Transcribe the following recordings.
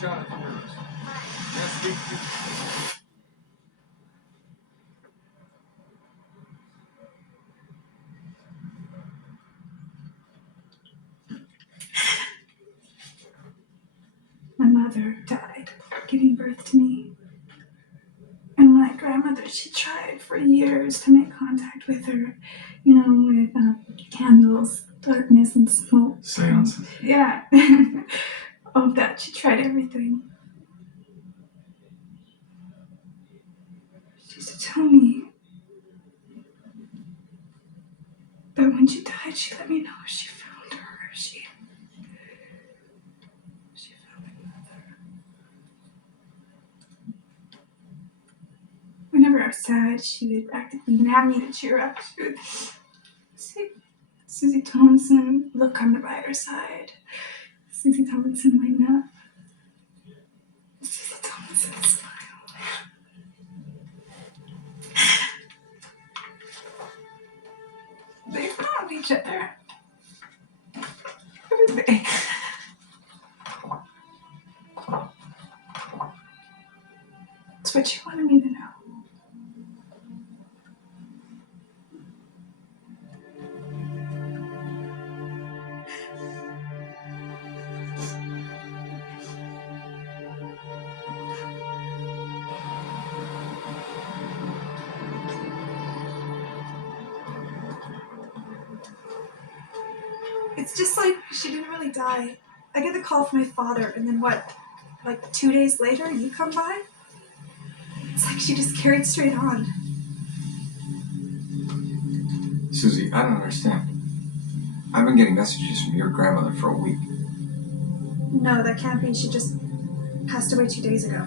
Jonathan Rose. May I speak to you? My mother died giving birth to me. And my grandmother, she tried for years to make contact with her, with candles, darkness, and smoke. Seances. Yeah. All of that. She tried everything. She used to tell me that when she died, she let me know if she found her, if she found my mother. Whenever I was sad, she would practically nab me to cheer up. She would say, Susie Tomlinson, look on the brighter side. Susie Tomlinson, lighten up. Susie Tomlinson, smile. They found each other. Every day. That's what she wanted me to know. It's just like she didn't really die. I get the call from my father, and then what? Like 2 days later, you come by? It's like she just carried straight on. Susie, I don't understand. I've been getting messages from your grandmother for a week. No, that can't be. She just passed away 2 days ago.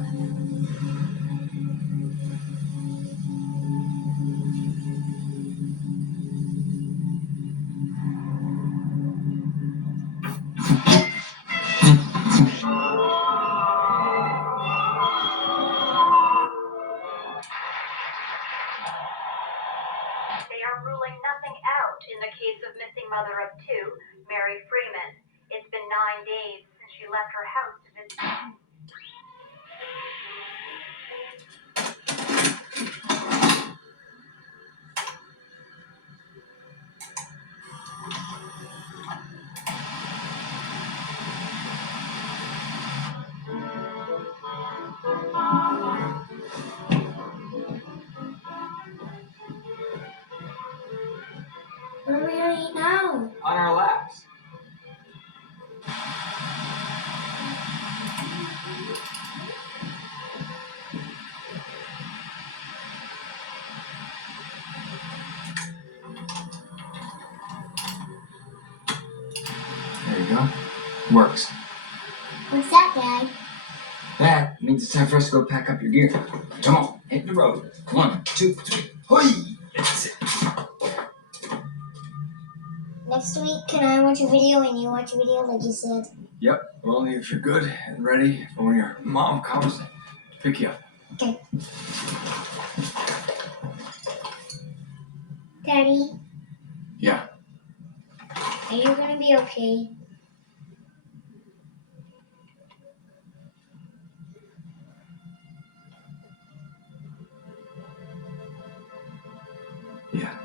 They are ruling nothing out in the case of missing mother of two, Mary Freeman. It's been 9 days since she left her house to visit. What are we gonna eat now? On our laps. There you go. Works. What's that, Dad? That means it's time for us to go pack up your gear. Come on, hit the road. 1, 2, 3. Hoi! That's it. Next week, can I watch a video and you watch a video like you said? Yep, well, only if you're good and ready for when your mom comes to pick you up. Okay. Daddy, Yeah. are you gonna be okay? Yeah.